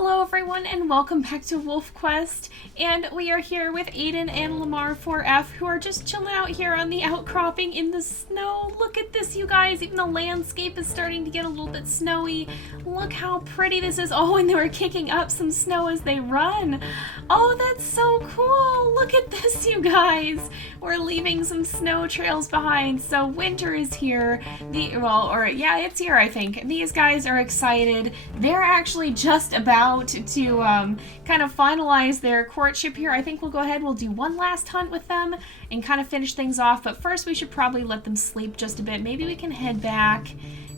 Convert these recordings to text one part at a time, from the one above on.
Hello everyone and welcome back to WolfQuest, and we are here with Aden and Lamar 4F who are just chilling out here on the outcropping in the snow. Look at this, you guys, even the landscape is starting to get a little bit snowy. Look how pretty this is. Oh, and they were kicking up some snow as they run. Oh, that's so cool. Look at this, you guys. We're leaving some snow trails behind, so winter is here. It's here, I think. These guys are excited. They're actually just about to kind of finalize their courtship here. I think we'll go ahead, we'll do one last hunt with them and kind of finish things off, but first we should probably let them sleep just a bit. Maybe we can head back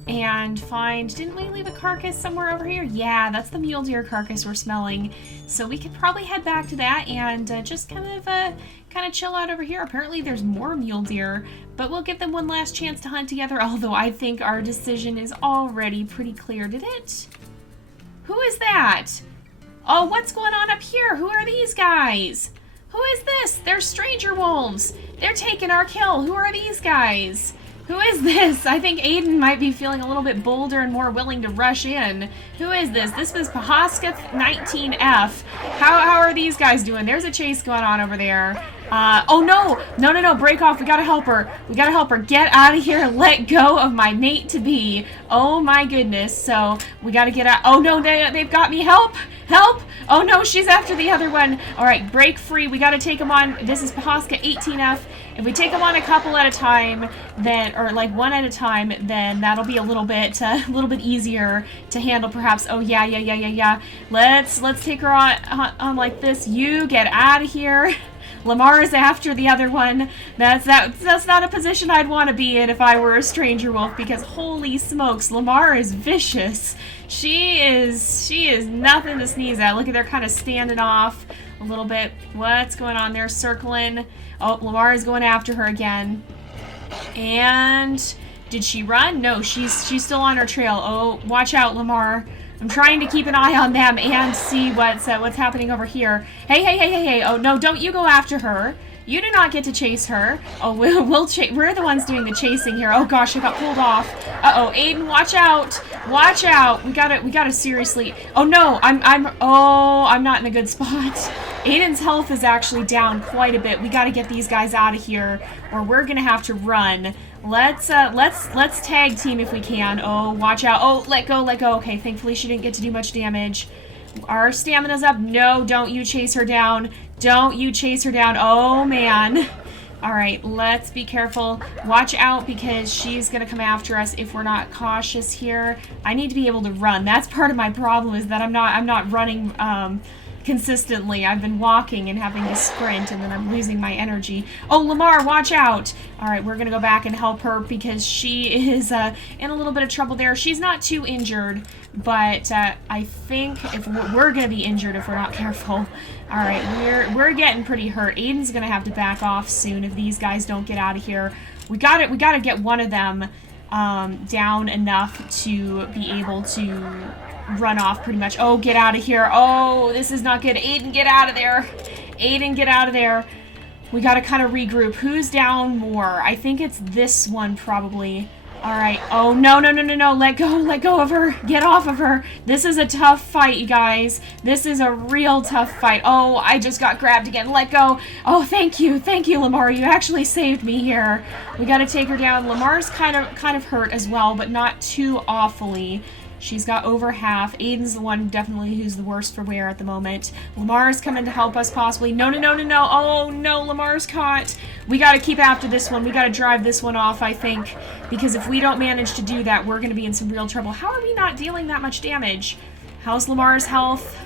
and find, didn't we leave a carcass somewhere over here? Yeah, that's the mule deer carcass we're smelling. So we could probably head back to that and just kind of chill out over here. Apparently there's more mule deer, but we'll give them one last chance to hunt together, although I think our decision is already pretty clear. Did it? Who is that? Oh, what's going on up here? Who are these guys? Who is this? They're stranger wolves. They're taking our kill. Who are these guys? Who is this? I think Aden might be feeling a little bit bolder and more willing to rush in. Who is this? This is Pahaska 19F. How are these guys doing? There's a chase going on over there. Oh no, break off. We gotta help her. We gotta help her. Get out of here. Let go of my mate-to-be. Oh my goodness. So we gotta get out. Oh no, they've got me. Help! Help! Oh no, she's after the other one. All right, break free. We gotta take them on. This is Pahaska 18F. If we take them on a couple at a time, then, or like one at a time, then that'll be a little bit easier to handle, perhaps. Oh yeah. Let's take her on like this. You get out of here. Lamar is after the other one. That's not a position I'd want to be in if I were a stranger wolf, because holy smokes, Lamar is vicious. She is nothing to sneeze at. Look at, they're kind of standing off a little bit. What's going on? They're circling. Oh, Lamar is going after her again. And did she run? No, she's still on her trail. Oh, watch out, Lamar. I'm trying to keep an eye on them and see what's happening over here. Hey. Oh, no, don't you go after her. You do not get to chase her. Oh, we're the ones doing the chasing here. Oh gosh, I got pulled off. Uh-oh, Aden, watch out. Watch out. We gotta seriously. Oh no, I'm not in a good spot. Aden's health is actually down quite a bit. We gotta get these guys out of here, or we're gonna have to run. Let's tag team if we can. Oh, watch out. Oh, let go. Okay, thankfully she didn't get to do much damage. Our stamina's up. No, don't you chase her down. Don't you chase her down. Oh, man. All right, let's be careful. Watch out, because she's going to come after us if we're not cautious here. I need to be able to run. That's part of my problem, is that I'm not running consistently. I've been walking and having to sprint, and then I'm losing my energy. Oh, Lamar, watch out. All right, we're going to go back and help her because she is in a little bit of trouble there. She's not too injured, but I think if we're going to be injured if we're not careful. All right, we're getting pretty hurt. Aden's going to have to back off soon if these guys don't get out of here. We got to get one of them down enough to be able to run off pretty much. Oh, get out of here. Oh, this is not good. Aden, get out of there. Aden, get out of there. We got to kind of regroup. Who's down more? I think it's this one probably. All right. Oh, no. Let go of her. Get off of her. This is a tough fight, you guys. This is a real tough fight. Oh, I just got grabbed again. Let go. Oh, thank you, Lamar. You actually saved me here. We got to take her down. Lamar's kind of hurt as well, but not too awfully. She's got over half. Aden's the one definitely who's the worst for wear at the moment. Lamar's coming to help us possibly. No. Oh, no, Lamar's caught. We got to keep after this one. We got to drive this one off, I think, because if we don't manage to do that, we're going to be in some real trouble. How are we not dealing that much damage? How's Lamar's health?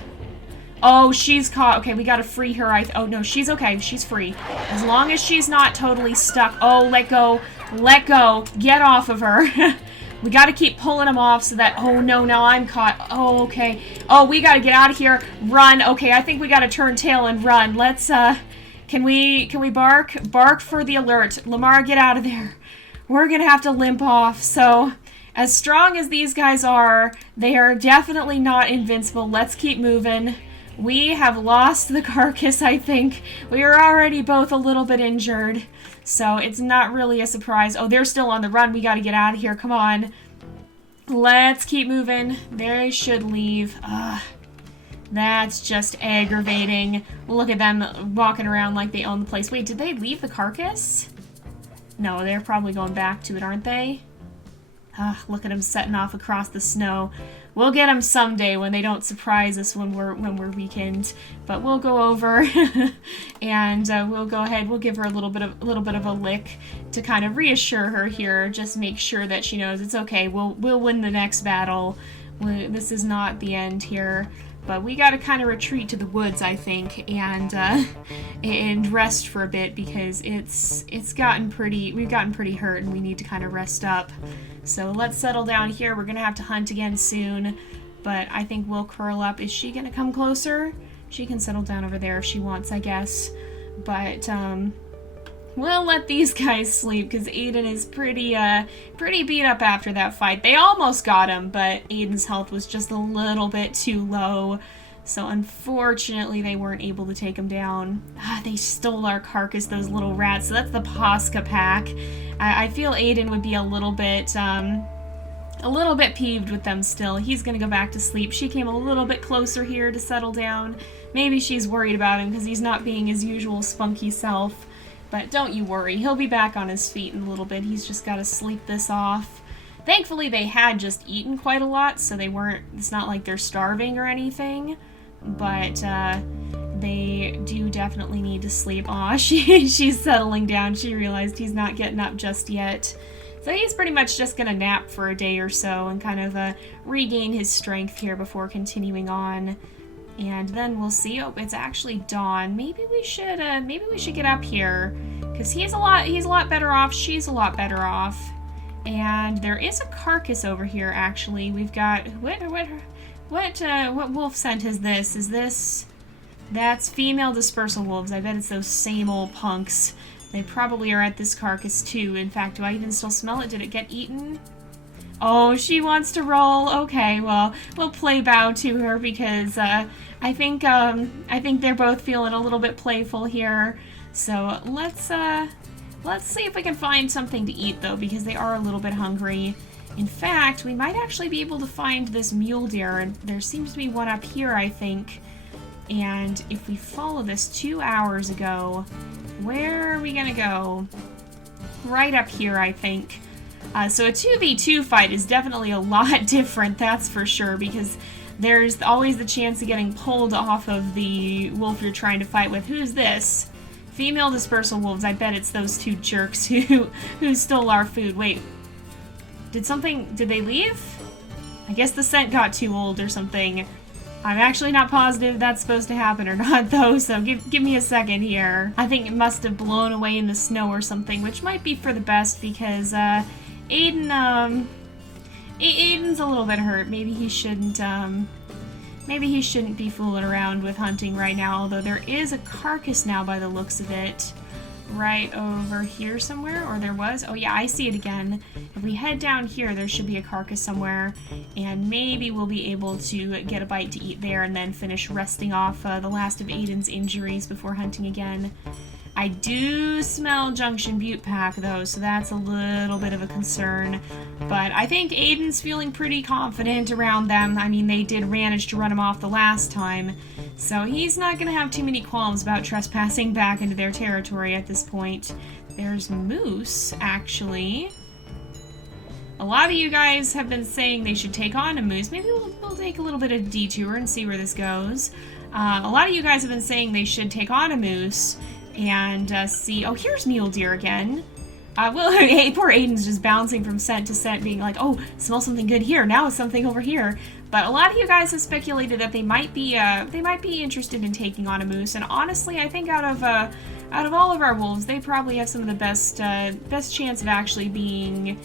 Oh, she's caught. Okay, we got to free her. Oh, no, she's okay. She's free. As long as she's not totally stuck. Oh, let go. Let go. Get off of her. We got to keep pulling them off so that, oh no, now I'm caught. Oh, okay. Oh, we got to get out of here. Run. Okay, I think we got to turn tail and run. Let's, can we bark? Bark for the alert. Lamar, get out of there. We're going to have to limp off. So, as strong as these guys are, they are definitely not invincible. Let's keep moving. We have lost the carcass, I think. We are already both a little bit injured, so it's not really a surprise. Oh, they're still on the run. We gotta get out of here. Come on. Let's keep moving. They should leave. That's just aggravating. Look at them walking around like they own the place. Wait, did they leave the carcass? No, they're probably going back to it, aren't they? Look at them setting off across the snow. We'll get them someday when they don't surprise us when we're weakened. But we'll go over and we'll go ahead. We'll give her a little bit of a lick to kind of reassure her here. Just make sure that she knows it's okay. We'll win the next battle. This is not the end here. But we got to kind of retreat to the woods, I think, and rest for a bit because we've gotten pretty hurt and we need to kind of rest up. So let's settle down here. We're gonna have to hunt again soon, but I think we'll curl up. Is she gonna come closer? She can settle down over there if she wants, I guess. But we'll let these guys sleep because Aden is pretty beat up after that fight. They almost got him, but Aden's health was just a little bit too low. So unfortunately, they weren't able to take him down. They stole our carcass, those little rats. So that's the Posca pack. I feel Aden would be a little bit peeved with them still. He's gonna go back to sleep. She came a little bit closer here to settle down. Maybe she's worried about him because he's not being his usual spunky self. But don't you worry, he'll be back on his feet in a little bit. He's just got to sleep this off. Thankfully, they had just eaten quite a lot, so it's not like they're starving or anything. But they do definitely need to sleep. Aw, she's settling down. She realized he's not getting up just yet. So he's pretty much just going to nap for a day or so and kind of regain his strength here before continuing on. And then we'll see. Oh, it's actually dawn. Maybe we should get up here because he's a lot better off. She's a lot better off. And there is a carcass over here. Actually, we've got what wolf scent is this? That's female dispersal wolves. I bet it's those same old punks. They probably are at this carcass too. In fact, do I even still smell it? Did it get eaten? Oh, she wants to roll. Okay, well, we'll play bow to her because I think they're both feeling a little bit playful here. So let's see if we can find something to eat though, because they are a little bit hungry. In fact, we might actually be able to find this mule deer, and there seems to be one up here, I think. And if we follow this 2 hours ago, where are we gonna go? Right up here, I think. So a 2v2 fight is definitely a lot different, that's for sure, because there's always the chance of getting pulled off of the wolf you're trying to fight with. Who's this? Female dispersal wolves. I bet it's those two jerks who stole our food. Wait, did they leave? I guess the scent got too old or something. I'm actually not positive that's supposed to happen or not, though, so give me a second here. I think it must have blown away in the snow or something, which might be for the best because, Aden's a little bit hurt. Maybe he shouldn't be fooling around with hunting right now, although there is a carcass now by the looks of it. Right over here somewhere, or there was? Oh yeah, I see it again. If we head down here, there should be a carcass somewhere, and maybe we'll be able to get a bite to eat there and then finish resting off the last of Aden's injuries before hunting again. I do smell Junction Butte Pack, though, so that's a little bit of a concern. But I think Aden's feeling pretty confident around them. I mean, they did manage to run him off the last time, so he's not going to have too many qualms about trespassing back into their territory at this point. There's moose, actually. A lot of you guys have been saying they should take on a moose. Maybe we'll take a little bit of a detour and see where this goes. A lot of you guys have been saying they should take on a moose and see. Oh, here's mule deer again. Well, hey, poor Aden's just bouncing from scent to scent, being like, oh, smell something good here. Now it's something over here. But a lot of you guys have speculated that they might be interested in taking on a moose. And honestly, I think out of all of our wolves, they probably have some of the best chance of actually being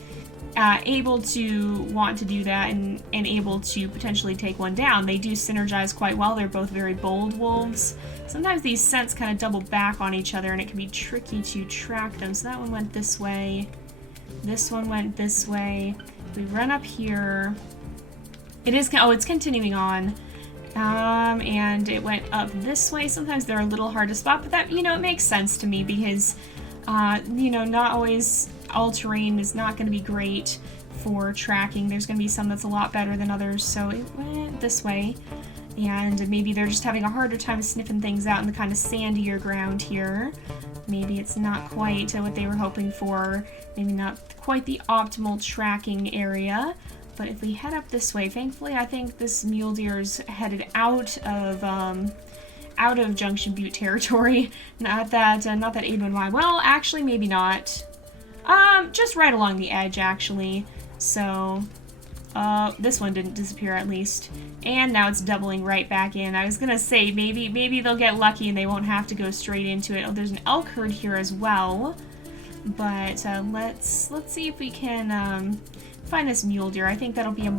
able to want to do that and able to potentially take one down. They do synergize quite well. They're both very bold wolves. Sometimes these scents kind of double back on each other and it can be tricky to track them. So that one went this way. This one went this way. We run up here. It's continuing on. And it went up this way. Sometimes they're a little hard to spot, but that, it makes sense to me because, not always all terrain is not going to be great for tracking. There's going to be some that's a lot better than others, so it went this way. and maybe they're just having a harder time sniffing things out in the kind of sandier ground here. Maybe it's not quite what they were hoping for, maybe not quite the optimal tracking area. But if we head up this way, thankfully I think this mule deer's headed out of Junction Butte territory. Not that Aden and Lamar. Well, actually, maybe not. Just right along the edge, actually. So, this one didn't disappear at least. And now it's doubling right back in. I was gonna say, maybe they'll get lucky and they won't have to go straight into it. Oh, there's an elk herd here as well. But, let's see if we can, find this mule deer. I think that'll be a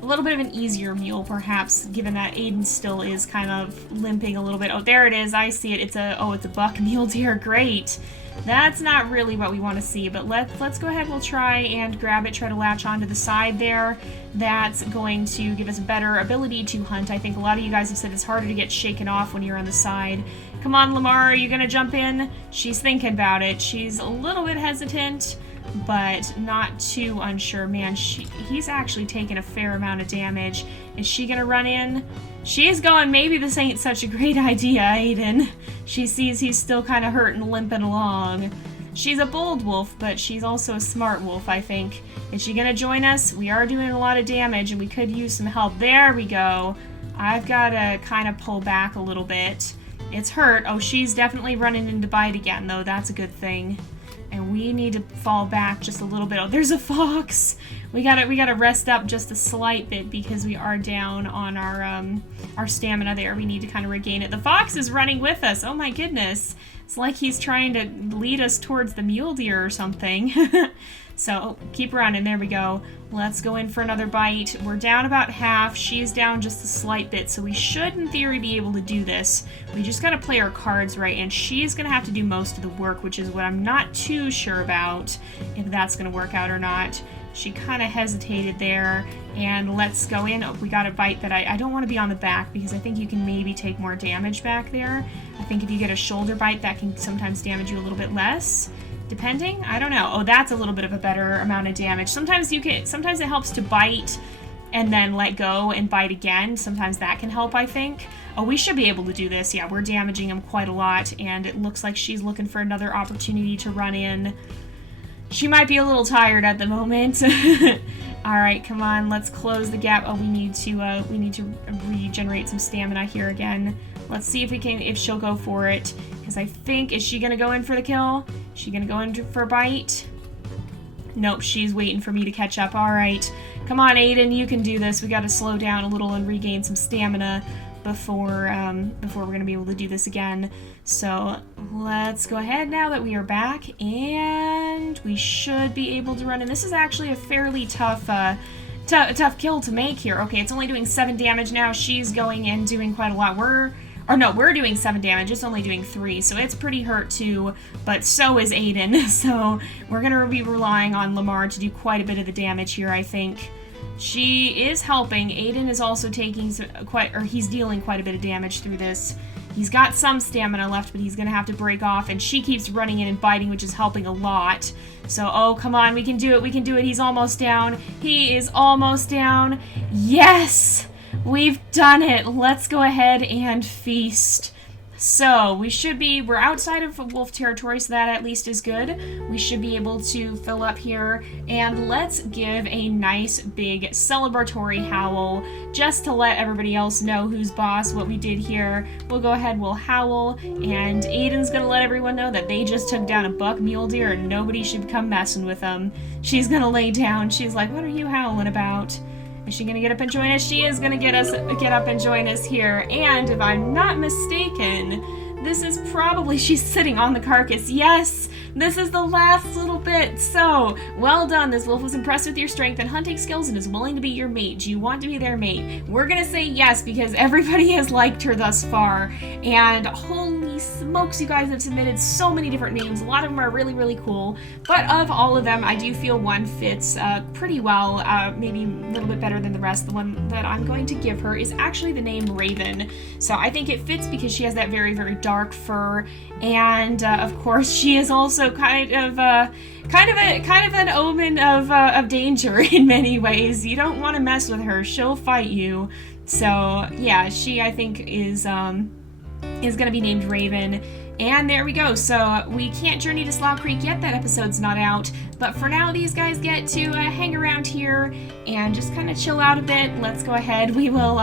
little bit of an easier mule, perhaps, given that Aden still is kind of limping a little bit. Oh, there it is. I see it. It's a buck mule deer. Great. That's not really what we want to see, but let's go ahead. We'll try and grab it, try to latch onto the side there. That's going to give us a better ability to hunt. I think a lot of you guys have said it's harder to get shaken off when you're on the side. Come on, Lamar, are you going to jump in? She's thinking about it. She's a little bit hesitant, but not too unsure. Man, he's actually taken a fair amount of damage. Is she gonna run in? She is going, maybe this ain't such a great idea, Aden. She sees he's still kind of hurt and limping along. She's a bold wolf, but she's also a smart wolf, I think. Is she gonna join us? We are doing a lot of damage, and we could use some help. There we go. I've got to kind of pull back a little bit. It's hurt. Oh, she's definitely running into bite again, though. That's a good thing. And we need to fall back just a little bit. Oh, there's a fox! We gotta rest up just a slight bit because we are down on our stamina there. We need to kind of regain it. The fox is running with us. Oh my goodness. It's like he's trying to lead us towards the mule deer or something. So, keep running. There we go. Let's go in for another bite. We're down about half. She's down just a slight bit, so we should, in theory, be able to do this. We just gotta play our cards right, and she's gonna have to do most of the work, which is what I'm not too sure about, if that's gonna work out or not. She kind of hesitated there, and let's go in. Oh, we got a bite that I don't want to be on the back, because I think you can maybe take more damage back there. I think if you get a shoulder bite, that can sometimes damage you a little bit less. Depending? I don't know. Oh, that's a little bit of a better amount of damage. Sometimes it helps to bite and then let go and bite again. Sometimes that can help, I think. Oh, we should be able to do this. Yeah, we're damaging him quite a lot, and it looks like she's looking for another opportunity to run in. She might be a little tired at the moment. Alright, come on, let's close the gap. Oh, we need to regenerate some stamina here again. Let's see if she'll go for it. Because I think, is she gonna go in for the kill? Is she gonna go in for a bite? Nope, she's waiting for me to catch up. Alright. Come on, Aden, you can do this. We gotta slow down a little and regain some stamina before we're gonna be able to do this again. So let's go ahead now that we are back, and we should be able to run in. This is actually a fairly tough kill to make here. Okay, it's only doing 7 damage now. She's going and doing quite a lot. We're doing 7 damage. It's only doing 3, so it's pretty hurt too, but so is Aden. So we're gonna be relying on Lamar to do quite a bit of the damage here, I think. She is helping. Aden is also taking he's dealing quite a bit of damage through this. He's got some stamina left, but he's gonna have to break off, and she keeps running in and biting, which is helping a lot. So, oh, come on, we can do it, we can do it. He's almost down. He is almost down. Yes! We've done it. Let's go ahead and feast. So, we're outside of wolf territory, so that at least is good. We should be able to fill up here, and let's give a nice big celebratory howl, just to let everybody else know who's boss, what we did here. We'll go ahead, we'll howl, and Aden's gonna let everyone know that they just took down a buck mule deer, and nobody should come messing with them. She's gonna lay down. She's like, what are you howling about? Is she gonna get up and join us? She is gonna get up and join us here. And if I'm not mistaken, this is probably, she's sitting on the carcass. Yes, this is the last little bit. So, well done. This wolf was impressed with your strength and hunting skills and is willing to be your mate. Do you want to be their mate? We're gonna say yes because everybody has liked her thus far. And holy smokes, you guys have submitted so many different names. A lot of them are really, really cool. But of all of them, I do feel one fits pretty well, maybe a little bit better than the rest. The one that I'm going to give her is actually the name Raven. So I think it fits because she has that very, very dark fur, and of course she is also kind of an omen of danger in many ways. You don't want to mess with her. She'll fight you. So yeah, she I think is gonna be named Raven. And there we go. So we can't journey to Slough Creek yet. That episode's not out. But for now, these guys get to hang around here and just kind of chill out a bit. Let's go ahead. We will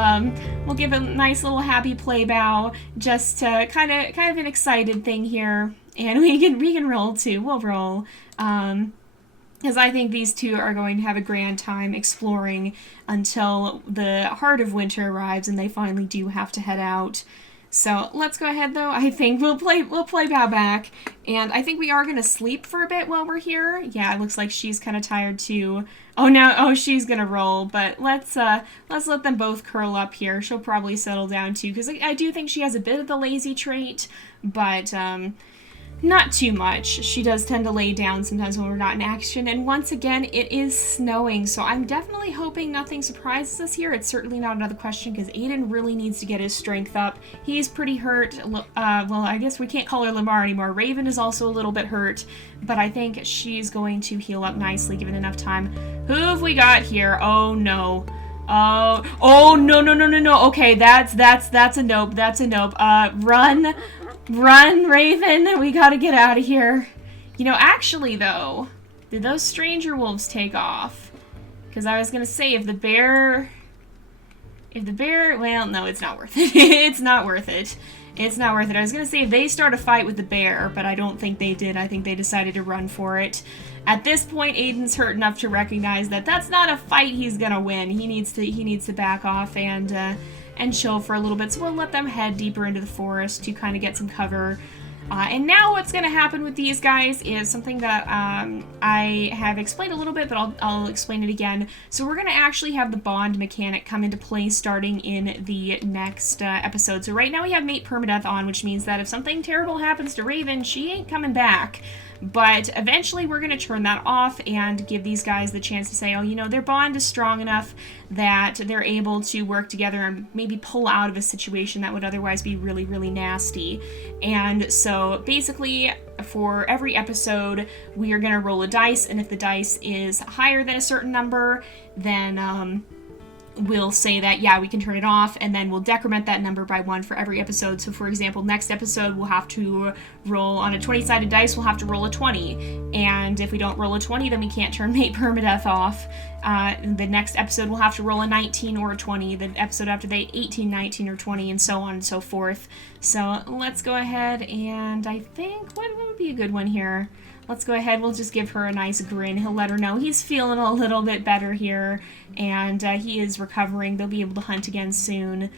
we'll give a nice little happy play bow, just to kind of an excited thing here. And we can roll too. We'll roll. Because I think these two are going to have a grand time exploring until the heart of winter arrives and they finally do have to head out. So let's go ahead though. I think we'll play bow back, and I think we are gonna sleep for a bit while we're here. Yeah, it looks like she's kind of tired too. Oh, she's gonna roll, but let's let them both curl up here. She'll probably settle down too, because I do think she has a bit of the lazy trait, but not too much. She does tend to lay down sometimes when we're not in action. And once again, it is snowing, so I'm definitely hoping nothing surprises us here. It's certainly not another question, because Aden really needs to get his strength up. He's pretty hurt. Well, I guess we can't call her Lamar anymore. Raven is also a little bit hurt, but I think she's going to heal up nicely given enough time. Who have we got here? Oh no. Oh no. Okay, that's a nope. That's a nope. Run, Raven! We gotta get out of here. You know, actually, though, did those stranger wolves take off? Because I was gonna say, if the bear... Well, no, it's not worth it. It's not worth it. It's not worth it. I was gonna say, if they start a fight with the bear, but I don't think they did. I think they decided to run for it. At this point, Aden's hurt enough to recognize that that's not a fight he's gonna win. He needs to back off and chill for a little bit, so we'll let them head deeper into the forest to kind of get some cover. And now what's going to happen with these guys is something that I have explained a little bit, but I'll explain it again. So we're going to actually have the bond mechanic come into play starting in the next episode. So right now we have Mate Permadeath on, which means that if something terrible happens to Raven, she ain't coming back. But eventually we're going to turn that off and give these guys the chance to say, oh, you know, their bond is strong enough that they're able to work together and maybe pull out of a situation that would otherwise be really, really nasty. And so basically for every episode, we are going to roll a dice, and if the dice is higher than a certain number, then we'll say that, yeah, we can turn it off, and then we'll decrement that number by 1 for every episode. So for example, next episode we'll have to roll on a 20-sided dice, we'll have to roll a 20. And if we don't roll a 20, then we can't turn Mate Permadeath off. The next episode we'll have to roll a 19 or a 20. The episode after that, 18, 19, or 20, and so on and so forth. So let's go ahead, and I think, what would be a good one here? Let's go ahead, we'll just give her a nice grin. He'll let her know he's feeling a little bit better here, and he is recovering. They'll be able to hunt again soon.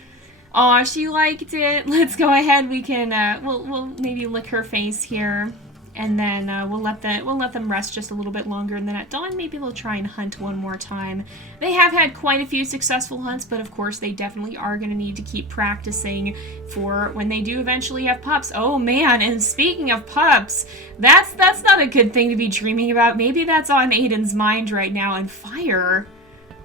Aw, she liked it. Let's go ahead, we can, we'll maybe lick her face here, and then we'll let them rest just a little bit longer, and then at dawn maybe they'll try and hunt one more time. They have had quite a few successful hunts, but of course they definitely are going to need to keep practicing for when they do eventually have pups. Oh man, and speaking of pups, that's not a good thing to be dreaming about. Maybe that's on Aden's mind right now. And fire.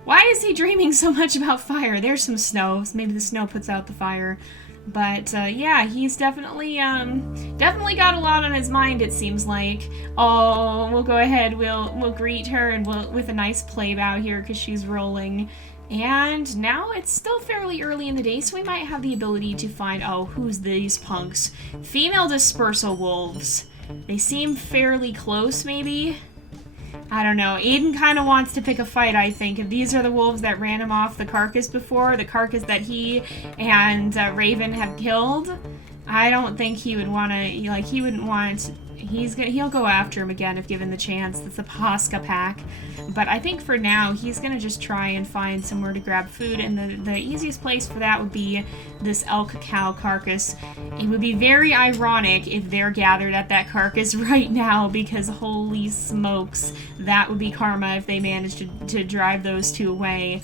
Why is he dreaming so much about fire? There's some snow. So maybe the snow puts out the fire. But yeah, he's definitely got a lot on his mind, it seems like. Oh, we'll go ahead, we'll greet her, and with a nice play bow here because she's rolling. And now it's still fairly early in the day, so we might have the ability to find, oh, who's these punks? Female dispersal wolves. They seem fairly close, maybe? I don't know. Aden kind of wants to pick a fight, I think. If these are the wolves that ran him off the carcass before, the carcass that he and Raven have killed, I don't think he would want to, like, he wouldn't want, he'll go after him again if given the chance. That's the Pasca pack. But I think for now, he's going to just try and find somewhere to grab food, and the easiest place for that would be this elk cow carcass. It would be very ironic if they're gathered at that carcass right now, because holy smokes, that would be karma if they managed to drive those two away.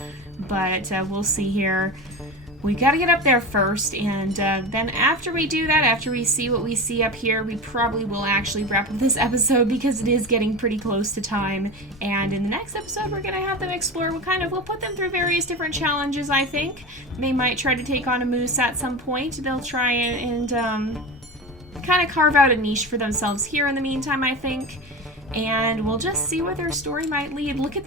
But we'll see here. We gotta get up there first, and then after we do that, after we see what we see up here, we probably will actually wrap up this episode because it is getting pretty close to time. And in the next episode, we're gonna have them explore. We'll put them through various different challenges, I think. They might try to take on a moose at some point. They'll try and kind of carve out a niche for themselves here in the meantime, I think. and we'll just see where their story might lead. Look at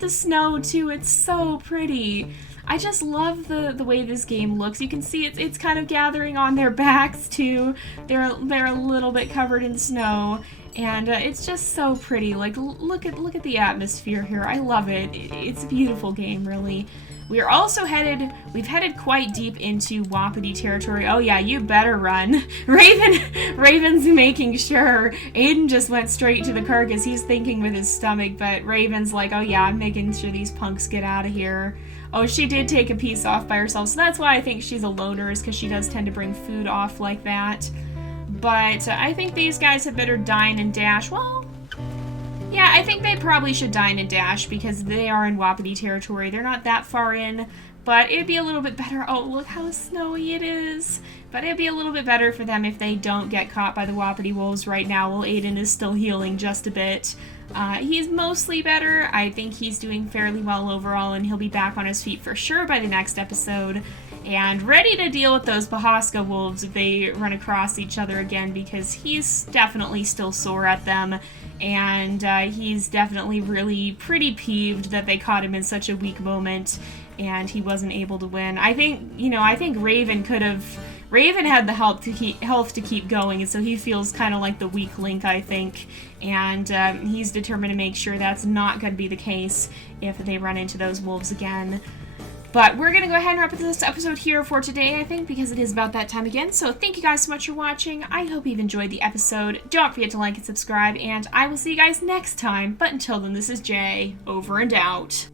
the snow too. It's so pretty. I just love the way this game looks. You can see it's kind of gathering on their backs too. They're a little bit covered in snow, and it's just so pretty. Like look at the atmosphere here. I love it. It's a beautiful game, really. We are also we've headed quite deep into Wapiti territory. Oh yeah, you better run. Raven's making sure. Aden just went straight to the carcass. He's thinking with his stomach, but Raven's like, oh yeah, I'm making sure these punks get out of here. Oh, she did take a piece off by herself, so that's why I think she's a loner, is because she does tend to bring food off like that. But I think these guys had better dine and dash. Well, yeah, I think they probably should dine and dash because they are in Wapiti territory. They're not that far in, but it'd be a little bit better. Oh, look how snowy it is. But it'd be a little bit better for them if they don't get caught by the Wapiti wolves right now while Aden is still healing just a bit. He's mostly better. I think he's doing fairly well overall, and he'll be back on his feet for sure by the next episode, and ready to deal with those Pahaska wolves if they run across each other again, because he's definitely still sore at them, and he's definitely really pretty peeved that they caught him in such a weak moment and he wasn't able to win. I think Raven had the health to keep going, and so he feels kind of like the weak link, I think, and he's determined to make sure that's not going to be the case if they run into those wolves again. But we're going to go ahead and wrap up this episode here for today, I think, because it is about that time again. So thank you guys so much for watching. I hope you've enjoyed the episode. Don't forget to like and subscribe, and I will see you guys next time. But until then, this is Jay, over and out.